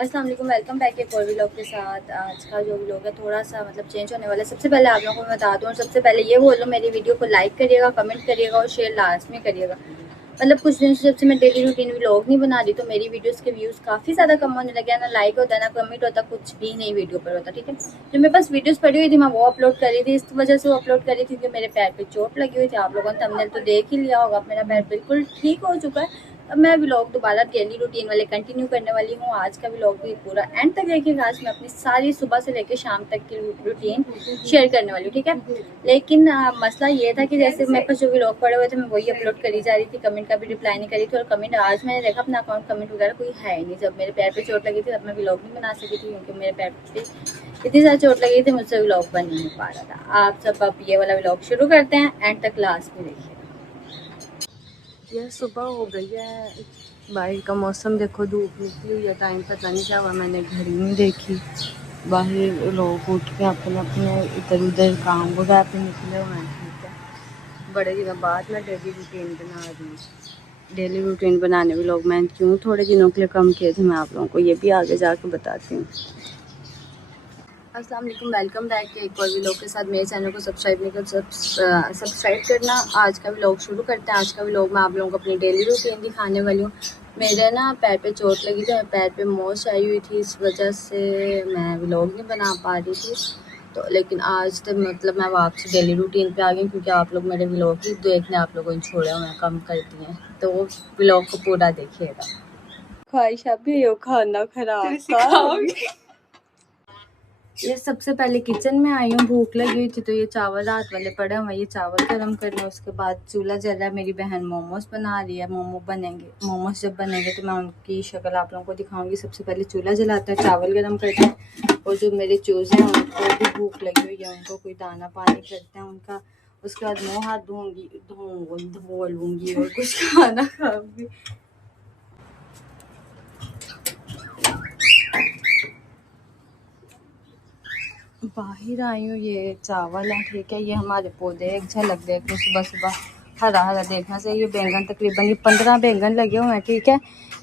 अस्सलाम वालेकुम, welcome back एक और व्लॉग के साथ। आज का जो व्लॉग है थोड़ा सा चेंज होने वाला है। सबसे पहले आप लोगों को मैं बता दूँ और सबसे पहले ये बोल दूँ, मेरी वीडियो को लाइक करिएगा, कमेंट करिएगा और शेयर लास्ट में करिएगा। कुछ दिन से जब से मैं डेली रूटीन व्लॉग नहीं बना रही तो मेरी वीडियोस के व्यूज़ काफ़ी ज़्यादा कम होने लगे हैं। ना लाइक होता है, ना कमेंट होता, कुछ भी नहीं वीडियो पर होता। ठीक है, जो मेरे पास वीडियोस पड़ी हुई थी मैं वो अपलोड कर रही थी। इस वजह से वो अपलोड कर रही थी क्योंकि मेरे पैर पे चोट लगी हुई थी। आप लोगों ने थंबनेल तो देख ही लिया होगा, मेरा पैर बिल्कुल ठीक हो चुका है। अब मैं व्लॉग दोबारा डेली रूटीन वाले कंटिन्यू करने वाली हूँ। आज का व्लॉग भी पूरा एंड तक देखिएगा। आज मैं अपनी सारी सुबह से लेकर शाम तक की रूटीन शेयर करने वाली हूँ। ठीक है, लेकिन मसला ये था कि जैसे मेरे पास जो व्लॉग पड़े हुए थे मैं वही अपलोड करी जा रही थी, कमेंट का भी रिप्लाई नहीं करी थी। और कमेंट आज मैंने देखा अपना अकाउंट कमेंट वगैरह कोई है ही नहीं। जब मेरे पैर पे चोट लगी थी तब मैं व्लॉग नहीं बना सकी थी क्योंकि मेरे पैर पे इतनी ज़्यादा चोट लगी थी, मुझसे व्लॉग बन नहीं पा रहा था। आप सब अब ये वाला व्लॉग शुरू करते हैं, एंड तक लास्ट में देखिए। यह सुबह हो गई है, बाहर का मौसम देखो, धूप निकली हुई है। टाइम पता नहीं क्या हुआ, मैंने घड़ी नहीं देखी। बाहर लोग उठ के अपने अपने इधर उधर काम वगैरह पे निकले हुए हैं। ठीक है, बड़े दिनों बाद मैं डेली रूटीन बना रही हूँ। डेली रूटीन बनाने में लोग मैंने क्यों थोड़े दिनों के लिए कम किए थे मैं आप लोगों को ये भी आगे जाकर बताती हूँ। अस्सलाम वालेकुम, वेलकम बैक एक और व्लॉग के साथ। मेरे चैनल को सब्सक्राइब नहीं कर सब्सक्राइब करना। आज का व्लॉग शुरू करते हैं। आज का व्लॉग मैं आप लोगों को अपनी डेली रूटीन दिखाने वाली हूँ। मेरे ना पैर पे चोट लगी थी, पैर पे मोच आई हुई थी, इस वजह से मैं व्लॉग नहीं बना पा रही थी। तो लेकिन आज तो मैं वापस डेली रूटीन पे आ गई क्योंकि आप लोग मेरे व्लॉग ही देखने आप लोगों ने छोड़े हुए हैं, कम कर दिए हैं। तो वो व्लॉग को पूरा देखिएगा। ख्वाहिश अभी हो खाना खराब। ये सबसे पहले किचन में आई हूँ, भूख लगी हुई थी तो ये चावल रात वाले पड़े हुए, ये चावल गर्म करने। उसके बाद चूल्हा जला है, मेरी बहन मोमोज बना रही है। मोमोज जब बनेंगे तो मैं उनकी शक्ल आप लोगों को दिखाऊंगी। सबसे पहले चूल्हा जलाते हैं, चावल गर्म करते हैं और जो मेरे चूजे हैं उनको भी भूख लगी हुई है, उनको कोई दाना पानी करते हैं उनका। उसके बाद मुँह हाथ धो लूँगी और कुछ खाना खाऊंगी। बाहर आई हूँ, ये चावल है। ठीक है, ये हमारे पौधे एक झलक देखो सुबह सुबह हरा हरा देखना चाहिए। बैंगन तकरीबन ये 15 बैंगन लगे हुए हैं। ठीक है,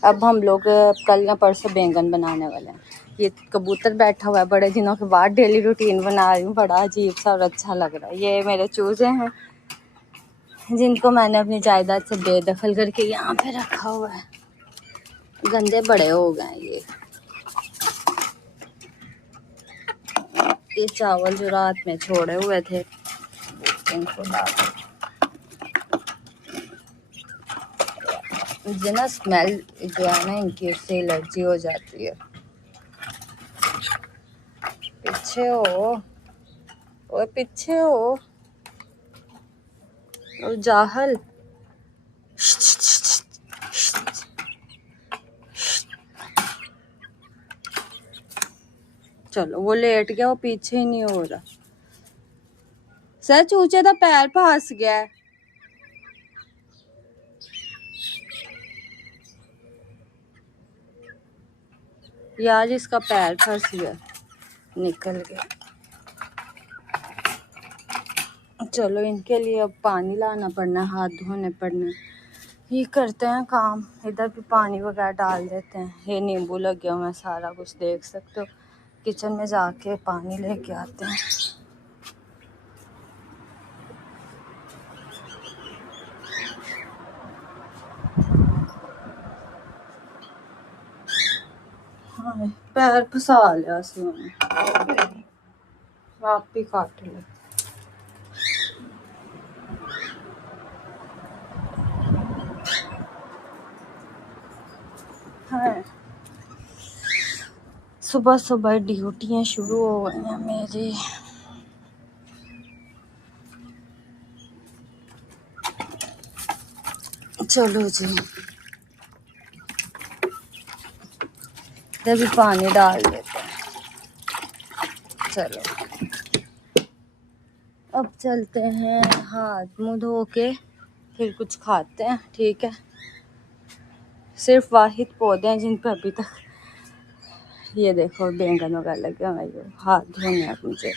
अब हम लोग कल या परसों बैंगन बनाने वाले हैं। ये कबूतर बैठा हुआ है, बड़े दिनों के बाद डेली रूटीन बना रही हूँ, बड़ा अजीब सा और अच्छा लग रहा है। ये मेरे चूजे हैं जिनको मैंने अपनी जायदाद से बेदखल करके यहाँ पे रखा हुआ है। गंदे बड़े हो गए ये चावल जो रात में छोड़े हुए थे इनको डाल। मुझे ना स्मेल जो है ना इनकी, उससे एलर्जी हो जाती है। पीछे हो, ओए पीछे हो, और जाहल। चलो वो लेट गया, वो पीछे ही नहीं हो रहा। सर चूचे का पैर फंस गया। यार इसका पैर फंस गया, निकल गया। चलो इनके लिए अब पानी लाना पड़ना, हाथ धोने पड़ने। ये करते हैं काम, इधर भी पानी वगैरह डाल देते हैं। ये नींबू लगे हुए हैं, सारा कुछ देख सकते हो। किचन में जाके पानी लेके आते हैं। हाँ पैर फसा लिया आप भी काट ले। हाँ सुबह सुबह ड्यूटियाँ शुरू हो गई हैं मेरी। चलो जी, भी पानी डाल देते हैं। चलो अब चलते हैं, हाथ मुंह धो के फिर कुछ खाते हैं। ठीक है, सिर्फ वाहिद पौधे हैं जिन पर अभी तक ये देखो बैंगन वगैरह लगे हुए हैं। हाथ धोने हैं मुझे।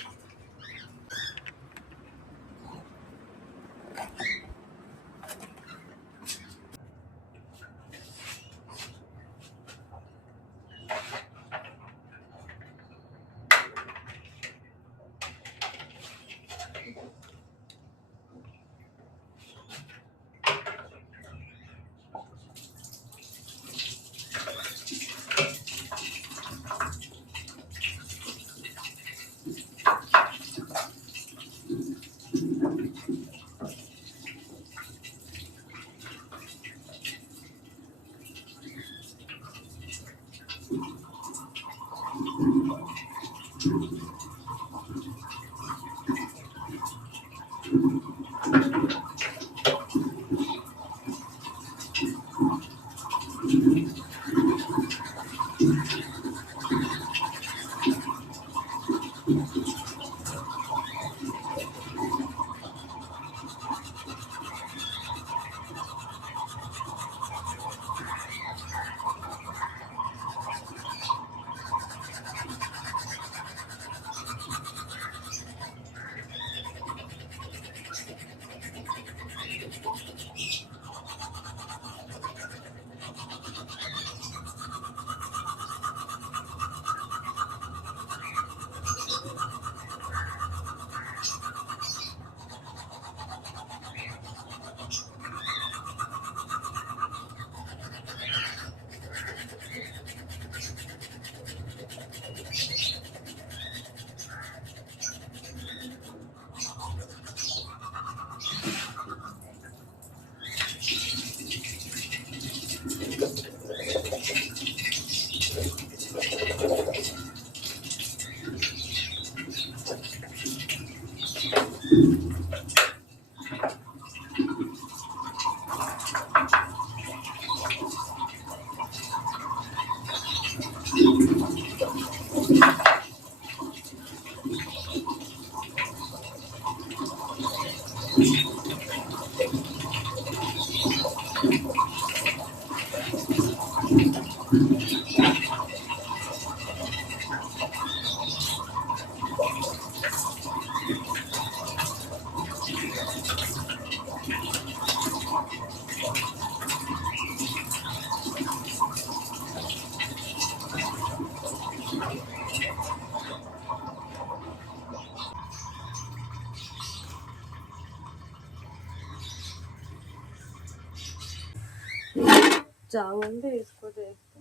चावल दे इसको, देखते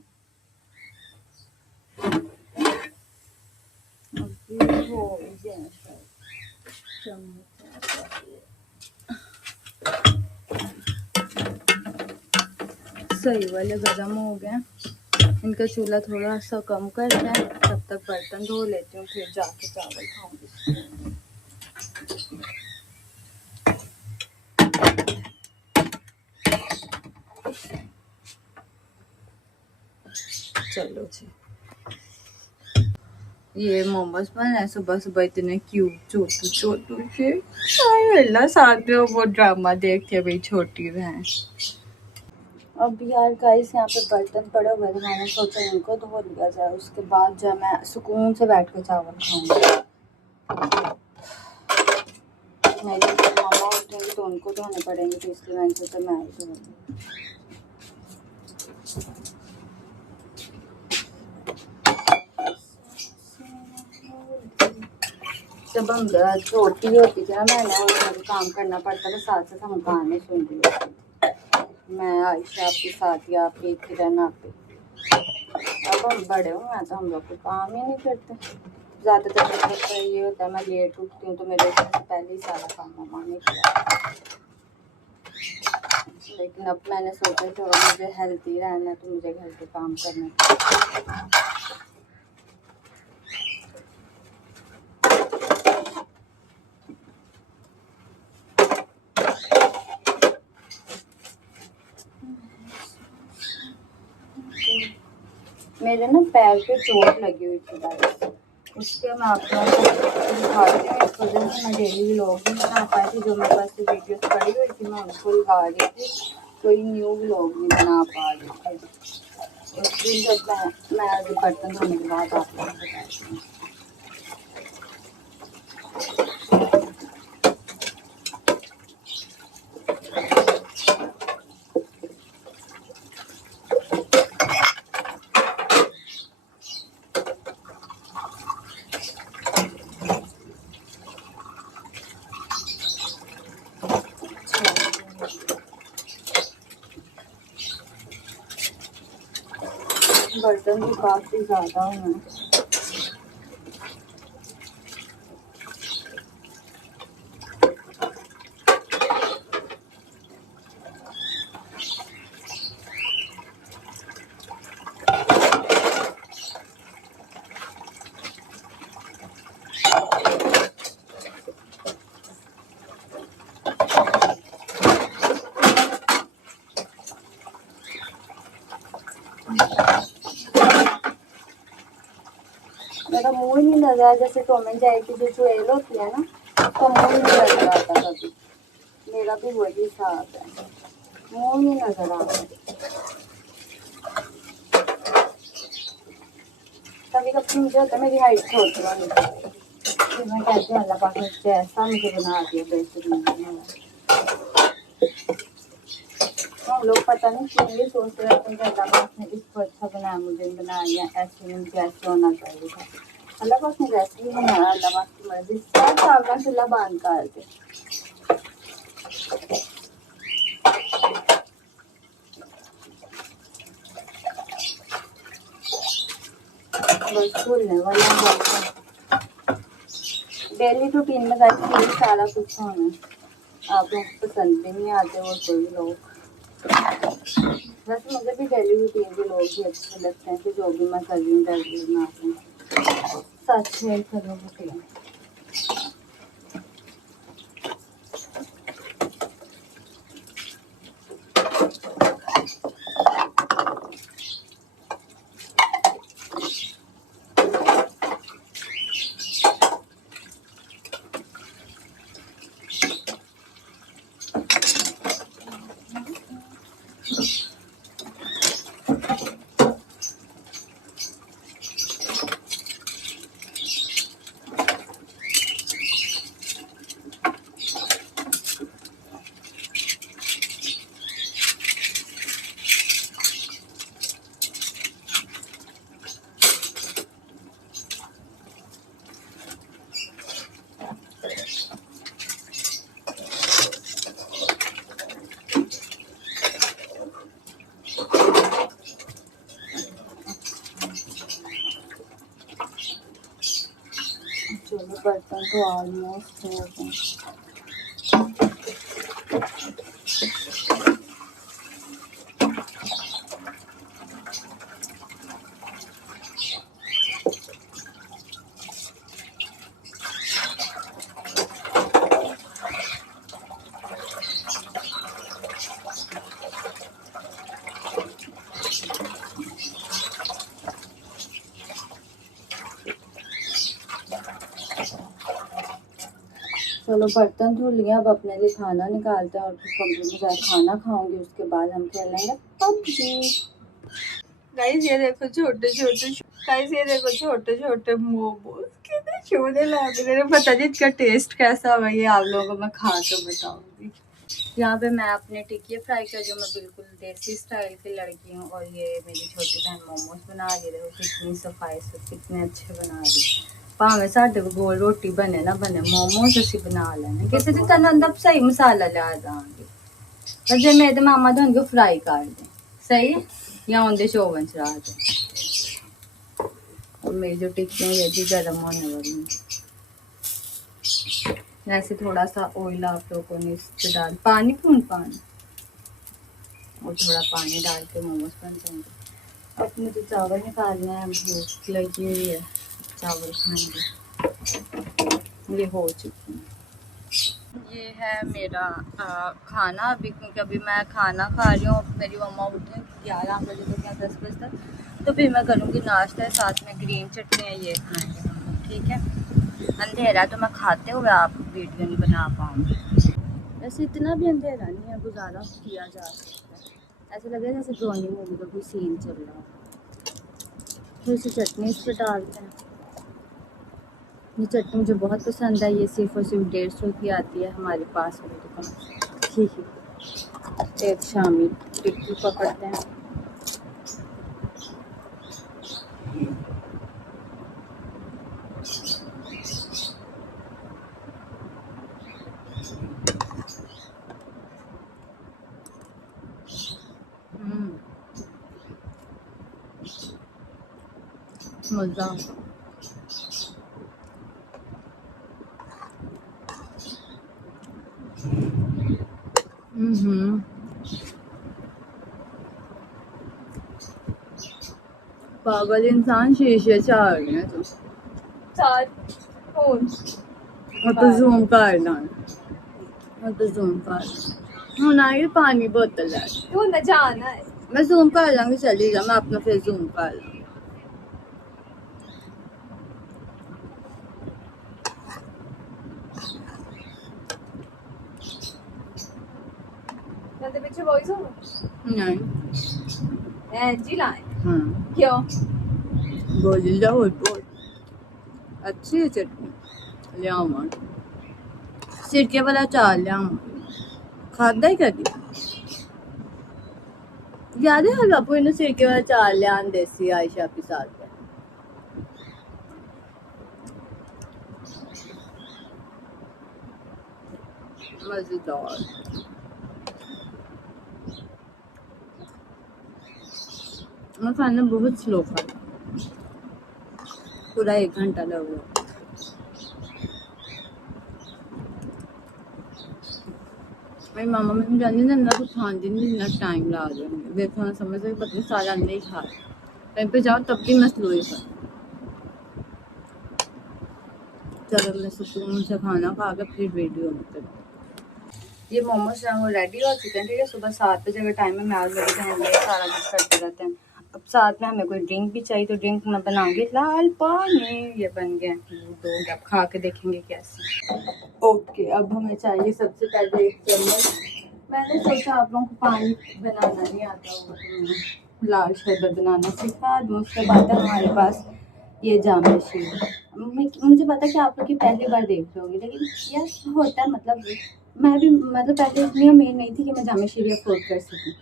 अभी हो गया सही वाले गर्म हो गए। इनका चूल्हा थोड़ा सा कम करते हैं, तब तक बर्तन धो लेती हूँ, फिर जाके चावल खाऊंगी। चलो जी, ये मोमोज बन है सुबह सुबह इतने क्यूट छोटू छोटू से। अल्लाह साथ में वो ड्रामा देखते भाई छोटी बहन। अब यार गाइस यहाँ पे बर्तन पड़े हुए थे, मैंने सोचा इनको धो लिया जाए, उसके बाद जब मैं सुकून से बैठ कर चावल खाऊंगी। नहीं तो मामा उठेंगे तो उनको धोने पड़ेंगे, तो इसलिए मैंने सोचा मैं ही धो लूँ। जब हम छोटी होती थी ना, मैंने और काम करना पड़ता था, साथ साथ हम गाने सुन रही होती। मैं आयशा आपके साथ या आप एक किरण आप। अब हम बड़े हो गए तो हम लोग को काम ही नहीं करते। ज़्यादातर मतलब ये होता है मैं लेट उठती हूँ तो मेरे से पहले ही सारा काम मम्मा ने किया। लेकिन अब मैंने सोचा थोड़ा मुझे हेल्थी रहना है तो मुझे घर के काम करने मेरे ना पैर पे चोट लगी हुई थी गाइस, इसलिए मैं आप लोगों को दिखाती हूँ। इस वजह से मैं डेली व्लॉग नहीं बना पाई थी, जो मेरे पास वीडियोस पड़ी हुई थी मैं उनको लगा रही थी, कोई न्यू व्लॉग नहीं बना पा रही थी। उसके जब मैं आज बर्तन धोने के बाद आप लोगों को बताती हूँ। बर्तन भी काफ़ी ज़्यादा हैं। मेरा मुंह ही नहीं लग रहा, जैसे टॉम एंड जेरी की जो चुड़ैल होती है ना, उसका मुंह ही नहीं लग रहा था कभी। मेरा भी वही हिसाब है, मुंह ही नजर आ रहा। कभी कभी मुझे होता है मेरी हाइट छोटी होनी चाहिए, फिर मैं कहती हूँ अल्लाह पाक ने जैसा मुझे बना दिया बेहतरीन बना। हम लोग पता नहीं क्यों ये सोच रहे थे कि अल्लाह पाक ने इसको अच्छा बनाया, मुझे बनाया, ऐसे मुझे ऐसे होना चाहिए था। अल्लाह पाक ने वैसे ही बनाया, अल्लाह पाक की मर्जी, सब सावधान से बांध कर दे। बस भूलने वाला है, डेली रूटीन में वैसे ही सारा कुछ होना है। आप लोग पसंद भी नहीं आते वो कोई लोग, वैसे मुझे भी डेली रूटीन के लोग भी अच्छे लगते हैं कि जो भी मैं कर रही हूँ डेली बनाते हैं, सच है करो रूटीन। चलो बर्तन तो ऑलमोस्ट हो गए। चलो बर्तन धुल लिए, अब अपने लिए खाना निकालते हैं और फिर कमरे में जाकर खाना खाऊंगी, उसके बाद हम खेलेंगे पबजी। गाइस ये देखो छोटे छोटे, गाइस ये देखो छोटे छोटे मोमोज, कितने छोटे लग रहे हैं, पता नहीं इनका टेस्ट कैसा होगा, ये आप लोगों को मैं खा के बताऊंगी। यहाँ पे मैं अपने टिक्की फ्राई कर रही हूँ, मैं बिल्कुल देसी स्टाइल की लड़की हूँ, और ये मेरी छोटी बहन मोमोज बना रही है, कितनी सफाई से कितने अच्छे बना रही है। भावें साढ़े को गोल रोटी बने ना बने, मोमोज असी बना लेने, किसी दिन तेन अंदर सही मसाला लिया देंगे, पर जे मेरे मामा तो उनको फ्राई कर दें सही है, या उनके ओवन च रख दें। और मेरी जो टिक्कियाँ ये भी गर्म होने वाली हैं। ऐसे थोड़ा सा ऑयल आप लोगों ने इस पे डाल, पानी पानी और थोड़ा पानी डाल के मोमोज बन जाएंगे। अब मुझे चावल निकालना है, भूख लगी हुई है, चावल खाएंगे। ये हो चुकी है, ये है मेरा खाना अभी, क्योंकि अभी मैं खाना खा रही हूँ। मेरी मम्मा उठे 11 बजे तक या 10 बजे तक, तो फिर मैं करूँगी नाश्ता, साथ में ग्रीन चटनी है, ये खाएंगे ठीक है। अंधेरा तो मैं खाते हुए आप वीडियो नहीं बना पाऊँगी, वैसे इतना भी अंधेरा नहीं है, गुजारा किया जा सकता है। ऐसा लगे जैसे ड्रोनी मूवी का कोई सीन चल रहा हो। थोड़ी सी चटनी इस पर डालते हैं। ये चटनी मुझे बहुत पसंद है, ये सिर्फ और सिर्फ 150 की आती है हमारे पास वाली दुकान। ठीक है, एक शामी टिक्की पकड़ते हैं। मज़ा पागल इंसान शीशे च आ गए तू, तो जूम करना, तो जूम कर हूँ आए पानी बोतल है, तू ना जाना है, मैं जूम कर लाँगी, चली जा, मैं अपना फिर जूम कर लूँगी। वॉइस ओवर नहीं जी लाए हाँ क्यों बोल जाओ बोल अच्छी है चटनी लिया सिरके वाला चार लिया खादा ही कभी याद है हलवा पूरी ने सिरके वाला चार लिया देसी आयशा के साथ मजेदार मैं खाना बहुत स्लो खाया पूरा 1 घंटा लग गया मेरी मामा मैंने जानी ना ना कुछ खाने नहीं इतना टाइम ला रहे हैं देखो ना समझ से पता नहीं सारे अंदर ही खा कहीं पे जाओ तब भी मैं स्लो ही खा चलो मैं सुकून से खाना खा के फिर वीडियो में ये मोमोज जो वो रेडी हो चुके हैं ठीक है सुबह 7 बजे का टाइम है मैं आज मेरी बहन ये सारा कुछ करते रहते हैं अब साथ में हमें कोई ड्रिंक भी चाहिए तो ड्रिंक मैं बनाऊंगी लाल पानी ये बन गया तो अब खा के देखेंगे कैसे ओके अब हमें चाहिए सबसे पहले 1 चम्मच मैंने सोचा आप लोगों को पानी बनाना नहीं आता होगा तो लाल शरबत बनाना सिखा दूँ उसके बाद हमारे पास ये जाम शीर मुझे पता कि आप लोग की पहली बार देख रहे होंगे लेकिन यार होता है मतलब मैं भी मतलब पहले इतनी उम्मीद नहीं थी कि मैं जाम शीरी अफोर्ड कर सकूँ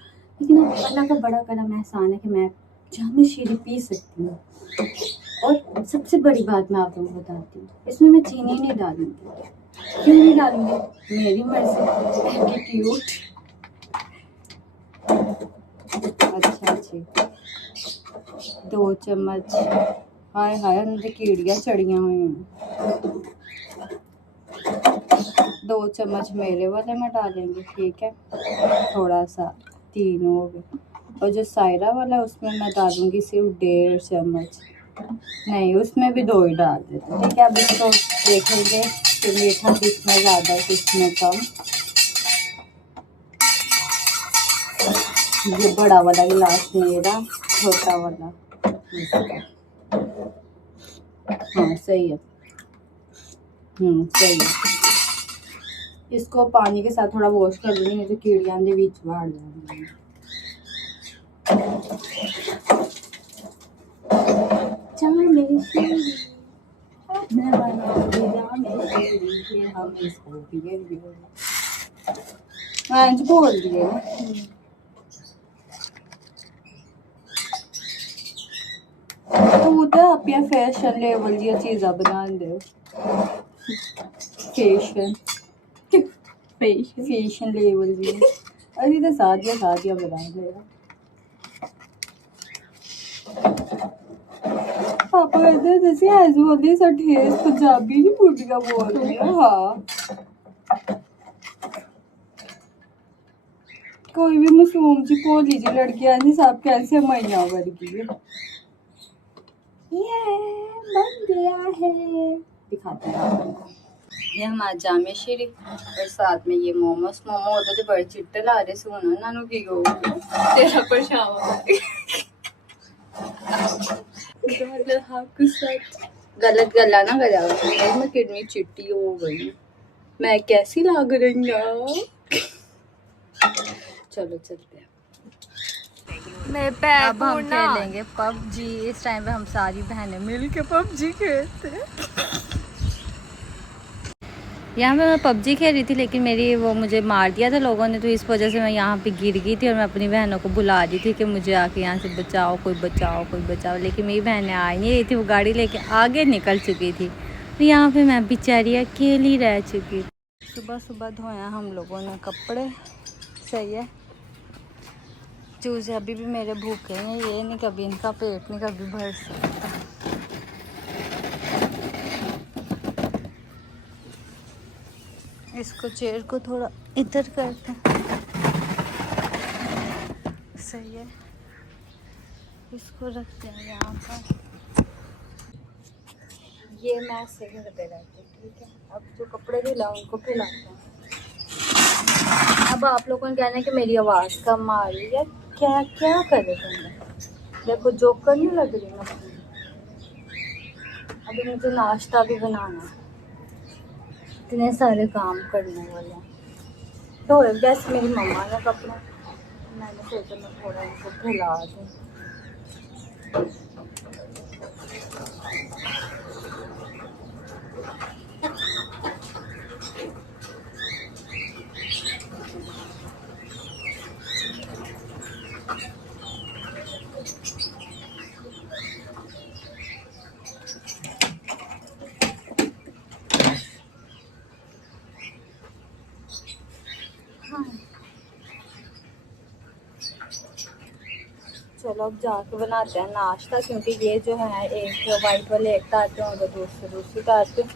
लेकिन अब अल्लाह का बड़ा करम एहसान है कि मैं जाम शीरी पी सकती हूँ और सबसे बड़ी बात मैं आप लोगों को बताती हूँ इसमें मैं चीनी नहीं डालूंगी क्यों नहीं डालूंगी मेरी मर्जी एटीट्यूड अच्छा जी 2 चम्मच हाय हाय अंदर कीड़ियाँ चढ़िया हुई हैं 2 चम्मच मेरे वाले में डालेंगे ठीक है थोड़ा सा 3 हो गए और जो सायरा वाला है उसमें मैं डालूंगी सिर्फ 1.5 चम्मच नहीं उसमें भी 2 ही डाल देते ठीक है अब इसको देखेंगे कि मीठा किसमें ज़्यादा किसमें कम ये बड़ा वाला गिलास मेरा छोटा वाला हाँ सही है सही है इसको पानी के साथ थोड़ा वॉश कर दूंगी नहीं तो कीड़ियां दे बीच बाहर जाएंगी बोल दिए तू तो अपनी फैशन लेवल दी चीज़ा बना दे फैशन लेवल दी अभी तो सादिया बना देगा पापा कहते जैसे ऐसे बोलती सर ठेस पंजाबी नहीं फुटिया बोल रही है हाँ कोई भी मासूम जी भोली जी लड़कियां नहीं सब कैसे मैया वर्गी है ये बन गया है दिखाते हैं ये हमारा जामे शीरी और साथ में ये मोमोस मोमो होते तो बड़े चिट्टे ला रहे सुनो नानू की हो तेरा परेशान गलत गला ना करा मैं किडनी चिट्टी हो गई मैं कैसी लाग रही हूँ चलो चलते हैं मैं पैर अब हम खेलेंगे पबजी इस टाइम पे हम सारी बहनें मिल के पबजी खेलते हैं यहाँ पे मैं पबजी खेल रही थी लेकिन मेरी वो मुझे मार दिया था लोगों ने तो इस वजह से मैं यहाँ पे गिर गई थी और मैं अपनी बहनों को बुला रही थी कि मुझे आके यहाँ से बचाओ कोई बचाओ लेकिन मेरी बहनें आ नहीं रही थी वो गाड़ी लेके आगे निकल चुकी थी तो यहाँ पे मैं बेचारी अकेली रह चुकी थी सुबह सुबह धोया हम लोगों ने कपड़े सही है चूजे अभी भी मेरे भूखे हैं ये नहीं कभी इनका पेट नहीं कभी भर सकता इसको चेयर को थोड़ा इधर करते हैं सही है इसको रखते हैं यहाँ पर ये मैं ऐसे करते रहते ठीक है अब जो कपड़े धुला उनको फैलाते हैं अब आप लोगों ने कहना है कि मेरी आवाज़ कम आ रही है क्या क्या करे तुमने देखो जोक करने लग रही है अभी मुझे नाश्ता भी बनाना है इतने सारे काम करने वाले तो जैसे मेरी मम्मा ने कपड़े मैंने सोचा मैं थोड़ा इनको फैला दूँ। चलो अब जाके बनाते हैं नाश्ता, क्योंकि ये जो है एक वाइट वाले एक तारते हैं और दूसरी तारते हैं,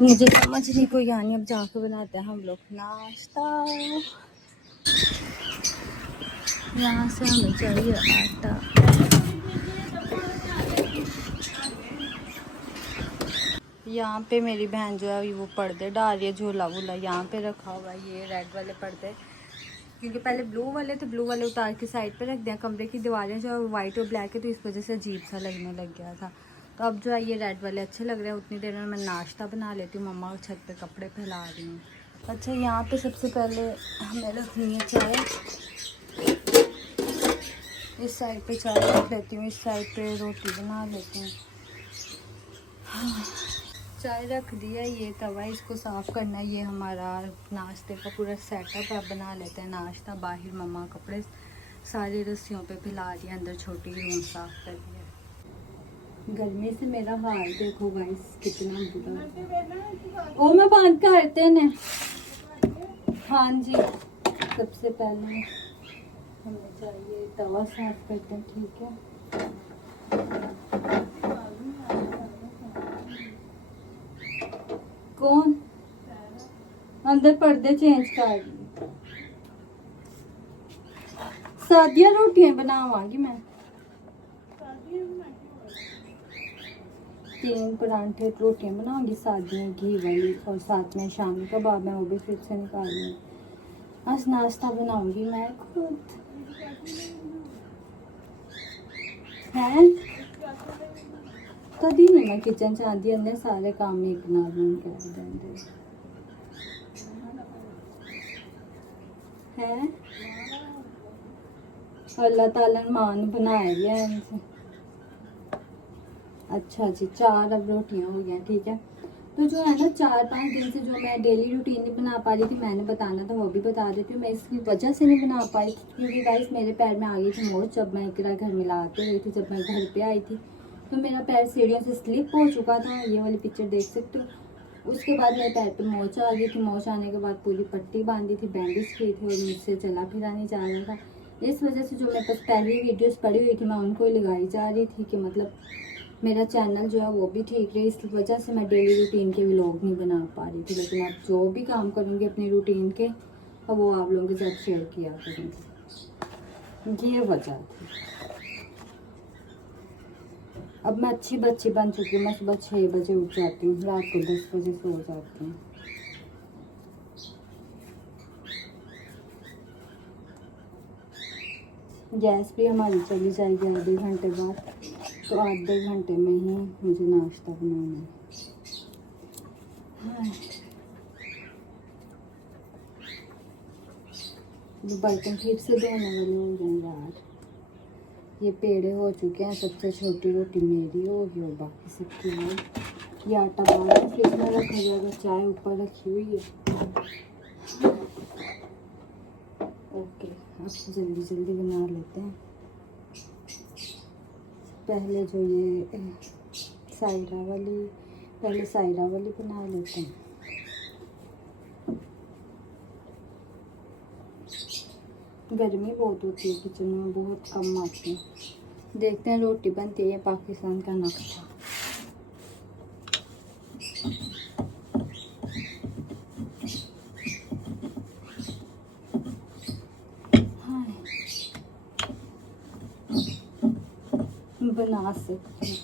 मुझे समझ नहीं कोई आनी। अब जाके बनाते हैं हम लोग नाश्ता। यहाँ से हमें चाहिए आटा। यहाँ पे मेरी बहन जो है वो पर्दे डाल रही है, झोला वोला यहाँ पे रखा हुआ है, ये रेड वाले पर्दे, क्योंकि पहले ब्लू वाले थे, ब्लू वाले उतार के साइड पे रख दिया। कमरे की दीवारें जो है वाइट और ब्लैक है, तो इस वजह से अजीब सा लगने लग गया था। तो अब जो है ये रेड वाले अच्छे लग रहे हैं। उतनी देर में मैं नाश्ता बना लेती हूँ, मम्मा छत पे कपड़े फैला रही हूँ। अच्छा, यहाँ पे सबसे पहले हमें रखनी है चाय। इस साइड पे चाय रख लेती हूँ, इस साइड पे रोटी बना लेती हूँ। चाय रख दिया, ये तवा इसको साफ़ करना है। ये हमारा नाश्ते का पूरा सेटअप है। बना लेते हैं नाश्ता। बाहर मम्मा कपड़े सारी रस्सियों पे फैला रही है, अंदर छोटी रूम साफ कर दिया। गर्मी से मेरा हाल देखो गाइस कितना बुरा। ओ मैं बांध करते हैं। हाँ जी, सबसे पहले हमें चाहिए तवा साफ करते हैं, ठीक है। कौन अंदर पर्दे चेंज कर? सादिया रोटियां बनावांगी मैं, 3 परांठे रोटियां बनाऊंगी सादियां घी वाली, और साथ में शामी कबाब है वो भी फ्रिज से निकालूंगी। आज नाश्ता बनाऊंगी मैं खुद है। कभी नहीं मैं किचन च आंदी, अंदर सारे काम एक बना लूंगी कर देंगे है। अल्लाह ताला ने मान बनाया है इनसे। अच्छा जी, 4 अब रोटियां हो गई, ठीक है। तो जो है ना 4-5 दिन से जो मैं डेली रूटीन नहीं बना पा रही थी, मैंने बताना था वो भी बता देती हूँ। मैं इसकी वजह से नहीं बना पाई थी क्योंकि गाइस मेरे पैर में आ गई थी मोच। जब मैं इकरा घर में लाते गई थी, जब मैं घर पे आई थी, तो मेरा पैर सीढ़ियों से स्लिप हो चुका था। ये वाली पिक्चर देख सकते हो। उसके बाद मेरे पैर पे मोच आ गई थी। मोच आने के बाद पूरी पट्टी बांधी थी, बैंडेज की थी, और मुझसे चला फिरा नहीं जा रहा था। इस वजह से जो मेरे पास पहली वीडियोस पड़ी हुई थी, मैं उनको ही लगाई जा रही थी कि मतलब मेरा चैनल जो है वो भी ठीक रहे। इस वजह से मैं डेली रूटीन के व्लॉग नहीं बना पा रही थी। लेकिन अब जो भी काम करूँगी अपनी रूटीन के, अब वो आप लोगों के साथ शेयर किया करूँगी। ये वजह थी। अब मैं अच्छी बच्ची बन चुकी हूँ। मैं सुबह 6 बजे उठ जाती हूँ, रात को 10 बजे सो जाती हूँ। गैस भी हमारी चली जाएगी आधे घंटे बाद, तो आधे घंटे में ही मुझे नाश्ता बनाना है। बर्तन फिर से धोने वाले हो गए यार। ये पेड़े हो चुके हैं। सबसे छोटी रोटी मेरी होगी और बाकी सबकी हो। ये आटा बाहर फ्रिज में रखा जाएगा, चाय ऊपर रखी हुई है। ओके, अब जल्दी जल्दी बना लेते हैं। पहले जो ये सायरा वाली बना लेते हैं। गर्मी बहुत होती है किचन में, बहुत कम आती है। देखते हैं रोटी बनती है। पाकिस्तान का नक्शा। बना सकते हैं।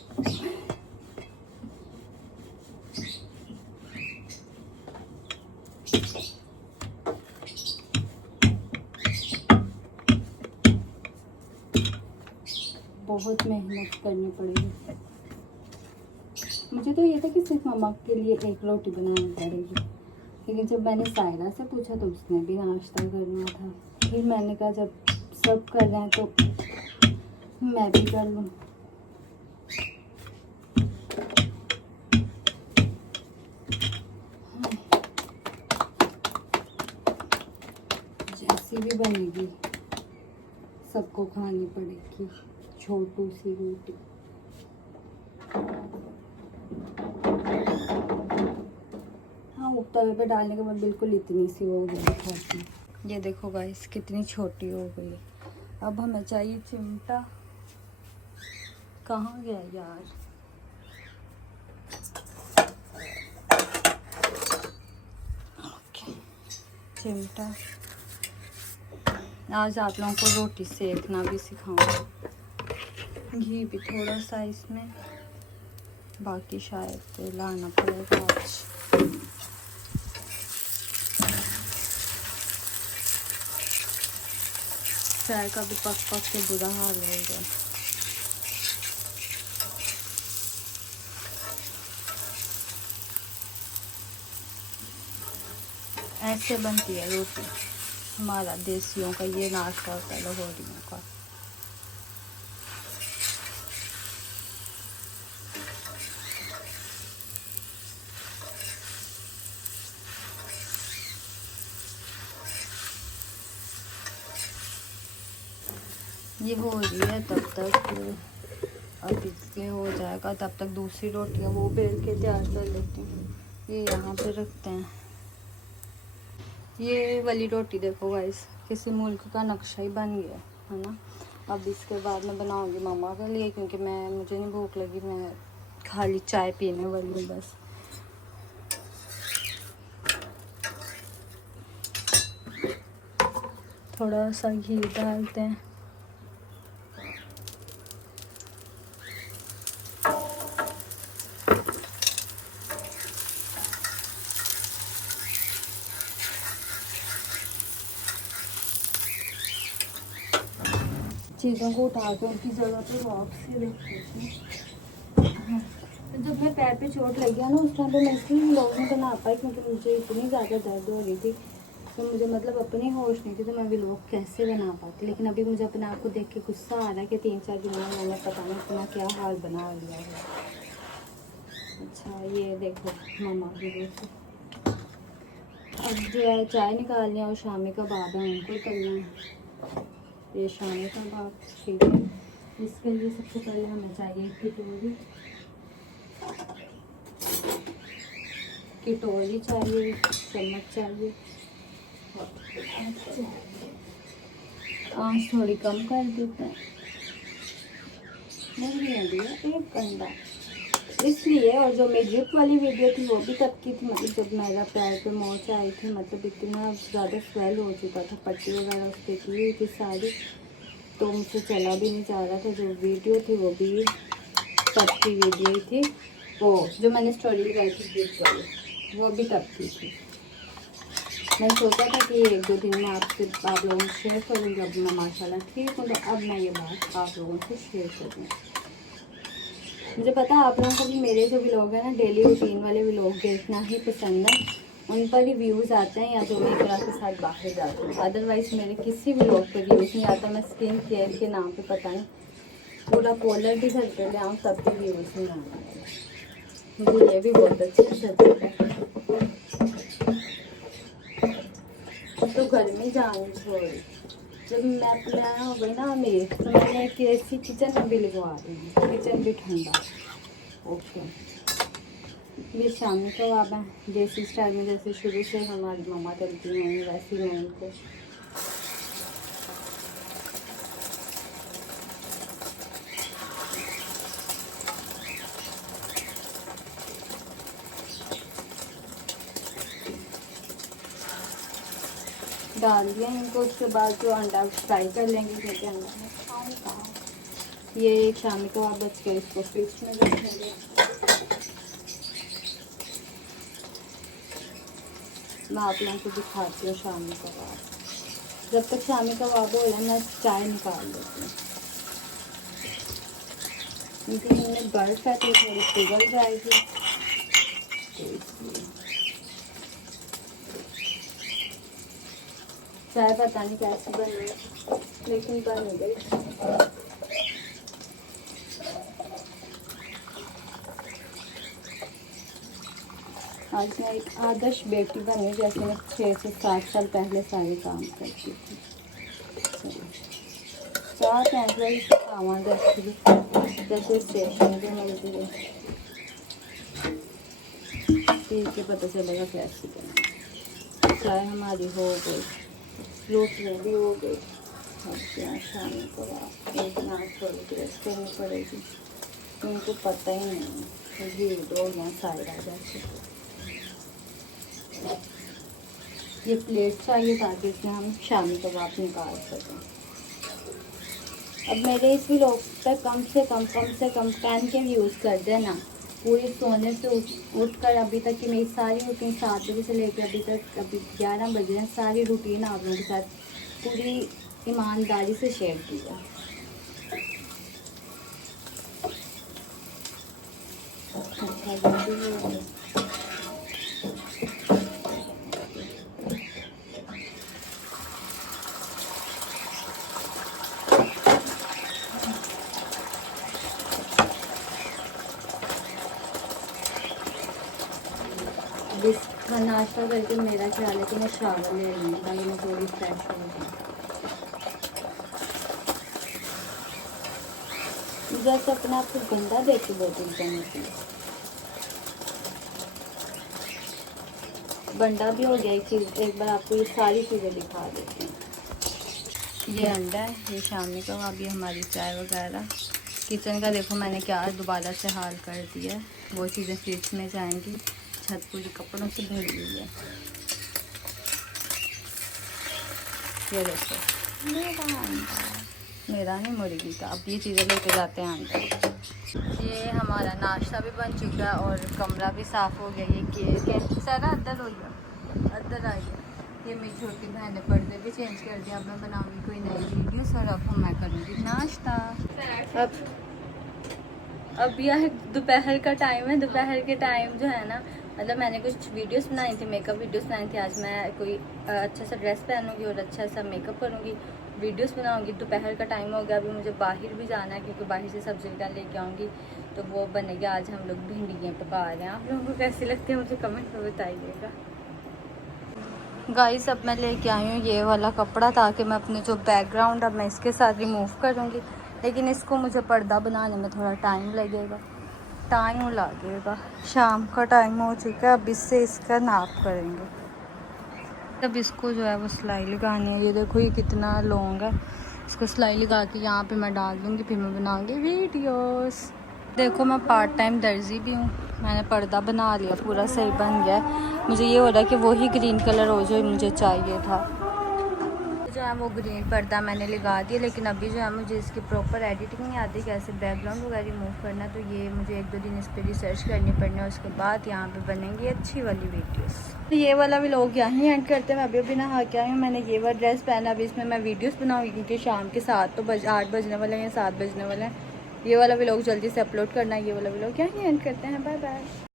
बहुत मेहनत करनी पड़ेगी। मुझे तो ये था कि सिर्फ मम्मा के लिए एक रोटी बनानी पड़ेगी, लेकिन जब मैंने सायरा से पूछा तो उसने भी नाश्ता करना था। फिर मैंने कहा जब सब कर रहे हैं तो मैं भी कर लूँ। जैसी भी बनेगी सबको खानी पड़ेगी छोटू सी रोटी। हाँ, वो तवे पे डालने के बाद बिल्कुल इतनी सी हो गई खाती। ये देखो गाइस कितनी छोटी हो गई। अब हमें चाहिए चिमटा। कहाँ गया यार? ओके, चिमटा। आज आप लोगों को रोटी सेकना भी सिखाऊंगी। घी भी थोड़ा सा इसमें, बाकी शायद लाना पड़ेगा आज। चाय का भी पक पक के बुरा हाल हो गया। ऐसे बनती है रोटी हमारा देसियों का, ये नाश्ता होता है लाहौरियों का। ये हो रही है तब तक, अब इसके हो जाएगा तब तक दूसरी रोटियां वो बेल के तैयार कर लेती हूँ। ये यहाँ पे रखते हैं। ये वाली रोटी देखो गाइस, किसी मुल्क का नक्शा ही बन गया है ना। अब इसके बाद मैं बनाऊंगी मम्मा के लिए, क्योंकि मुझे नहीं भूख लगी, मैं खाली चाय पीने वाली हूँ बस। थोड़ा सा घी डालते हैं। चीज़ों को उठा के उनकी जगह पे वापसी रखती थी। जब मैं पैर पे चोट लगी है ना, उस टाइम पे मैं इसलिए व्लॉग नहीं बना पाई, क्योंकि मुझे इतनी ज़्यादा दर्द हो रही थी तो मुझे मतलब अपनी होश नहीं थी, तो मैं व्लॉग कैसे बना पाती। लेकिन अभी मुझे अपने आप को देख के गुस्सा आ रहा है कि 3-4 दिनों में मैंने पता नहीं इतना क्या हाल बना लिया है। अच्छा, ये देखो मम्मा की रोटी। अब जो है चाय निकालनी है और शामी का बाब है उनको करना है। ये शामी का बाब, ठीक है। इसके लिए सबसे पहले हमें चाहिए कटोरी चाहिए, चम्मच चाहिए। आँच थोड़ी कम कर देते हैं। नहीं दिया एक घंटा इसलिए। और जो मेरी ड्रिप वाली वीडियो थी वो भी तब की थी, मतलब जब मेरा पैर पे मोच आई थी, मतलब इतना ज़्यादा स्वेल हो चुका था, पट्टी वगैरह उस पर की हुई थी सारी, तो मुझसे चला भी नहीं जा रहा था। जो वीडियो थी वो भी तब की वीडियो ही थी, वो जो मैंने स्टोरी लगाई थी ड्रिप वाली, वो भी तब की थी। मैंने सोचा था कि 1-2 दिन में आप लोगों से शेयर करूँगी। अब मैं माशाल्लाह ठीक हूँ, तो अब मैं ये बात आप लोगों से शेयर करूँगी। मुझे पता है आप लोगों को भी मेरे जो व्लॉग है ना, डेली रूटीन वाले व्लॉग देखना ही पसंद है। उन पर ही व्यूज़ आते हैं, या जो मैं इकरा के साथ बाहर जाती हूँ। अदरवाइज़ मेरे किसी व्लॉग पर व्यूज़ नहीं आता। मैं स्किन केयर के नाम पे पता नहीं पूरा कॉलर भी घर पे ले आऊँ तब भी व्यूज़ नहीं आता। मुझे ये भी बहुत अच्छी सब्जेक्ट है। तो गर्मी जानी छोड़ी, जब मैं अपना हो गई ना अमीर, तो मैंने एक ऐसी किचन में भी लगवा दी, किचन भी ठंडा। ओके, ये शामी कबाब है देसी स्टाइल में, जैसे शुरू से हमारी मम्मा करती हैं वैसे मैं इनको। डाल दिया इनको। उसके बाद जो अंडा फ्राई कर लेंगे, क्योंकि अंडा ये एक शामी कबाब बच के इसको फ्रिज में रखेंगे। मैं आप लोगों को दिखाती हूँ शामी कबाब। जब तक शामी कबाब हो रहा है मैं चाय निकाल लेती हूँ, क्योंकि इनमें बर्फ है तो थोड़ी पिघल जाएगी, तो इसलिए चाय पता नहीं कैसे बन रही है। लेकिन बन गई। आज मैं एक आदर्श बेटी बनी, जैसे मैं 6 से 7 साल पहले सारे काम करती थी। 7 एम्प्लॉई से काम आ जाती थी, जैसे स्टेशनरी मिलती है, पीर के पता चलेगा कैसे करना। चाय हमारी हो गई, रोटी रेडी हो गई। अब यहाँ शाम को एक नाच थोड़ी ड्रेस करनी पड़ेगी, उनको पता ही नहीं भीड़ हो यहाँ साइड आ जाती है। ये प्लेट चाहिए ताकि इसमें हम शामी कबाब निकाल सकें। अब मेरे इस व्लॉग पर कम से कम 10 के यूज़ कर देना। पूरी सोने से उठ कर अभी तक की मेरी सारी रूटीन 7 बजे से लेकर अभी तक, अभी 11 बजे हैं, सारी रूटीन आप लोगों के साथ पूरी ईमानदारी से शेयर की है। इसका नाश्ता करके मेरा ख्याल है कि मैं शावर ले लूँगी ताकि मैं थोड़ी फ्रेश हो जाऊँ। जैसे अपने आप को गंदा देख के बोतल करने की बंदा भी हो गया। एक चीज़, एक बार आपको ये सारी चीज़ें दिखा देती हूँ। ये अंडा है, ये शामी का, अभी हमारी चाय वगैरह। किचन का देखो मैंने क्या दोबारा से हाल कर दिया है, वो चीज़ें फ्रिज में जाएंगी। छत पूरी कपड़ों से भरी हुई है। ये देखो मेरा नहीं, मुर्गी का। अब ये चीज़ें लेके जाते हैं अंदर। ये हमारा नाश्ता भी बन चुका है और कमरा भी साफ़ हो गया। ये केक है सारा अदर हो गया, अदर आई है। ये मेरी छोटी बहन ने पर्दे भी चेंज कर दिया। अब मैं बनाऊँगी कोई नई वीडियो सर, अब मैं करूँगी नाश्ता। अब यह दोपहर का टाइम है। दोपहर के टाइम जो है ना, मतलब मैंने कुछ वीडियोस बनाई थी, मेकअप वीडियोस बनाई थी। आज मैं कोई अच्छा सा ड्रेस पहनूंगी और अच्छा सा मेकअप करूंगी, वीडियोस बनाऊंगी। दोपहर का टाइम हो गया, अभी मुझे बाहर भी जाना है क्योंकि बाहर से सब्जी वगैरह लेके आऊँगी, तो वो बनेगी। आज हम लोग भिंडियाँ पका रहे हैं। आप लोगों को कैसी लगती है मुझे कमेंट में बताइएगा। गाइस अब मैं लेके आई हूँ ये वाला कपड़ा, ताकि मैं अपने जो बैकग्राउंड अब मैं इसके साथ रिमूव करूँगी, लेकिन इसको मुझे पर्दा बनाने में थोड़ा टाइम लगेगा, टाइम लगेगा। शाम का टाइम हो चुका है, अब इससे इसका नाप करेंगे। अब इसको जो है वो सिलाई लगानी है। ये देखो ये कितना लॉन्ग है, इसको सिलाई लगा के यहाँ पे मैं डाल दूँगी, फिर मैं बनाऊँगी वीडियोस। देखो मैं पार्ट टाइम दर्जी भी हूँ। मैंने पर्दा बना लिया, पूरा सही बन गया है। मुझे ये हो रहा है कि वही ग्रीन कलर हो जो मुझे चाहिए था। जो है वो ग्रीन पर्दा मैंने लगा दिया, लेकिन अभी जो है मुझे इसकी प्रॉपर एडिटिंग नहीं आती, कैसे बैकग्राउंड वगैरह रिमूव करना। तो ये मुझे 1-2 दिन इस पर रिसर्च करनी पड़नी है, उसके बाद यहाँ पे बनेंगी अच्छी वाली वीडियोस। तो ये वाला भी लोग यहाँ एंड करते हैं। मैं अभी नहा के आई हूँ, मैंने ये वाला ड्रेस पहना। अभी इसमें मैं वीडियोज़ बनाऊँगी क्योंकि शाम के 8 बजने वाले हैं या 7 बजने वाले हैं। ये वाला व्लॉग जल्दी से अपलोड करना है। ये वाला व्लॉग यहाँ एंड करते हैं। Bye bye.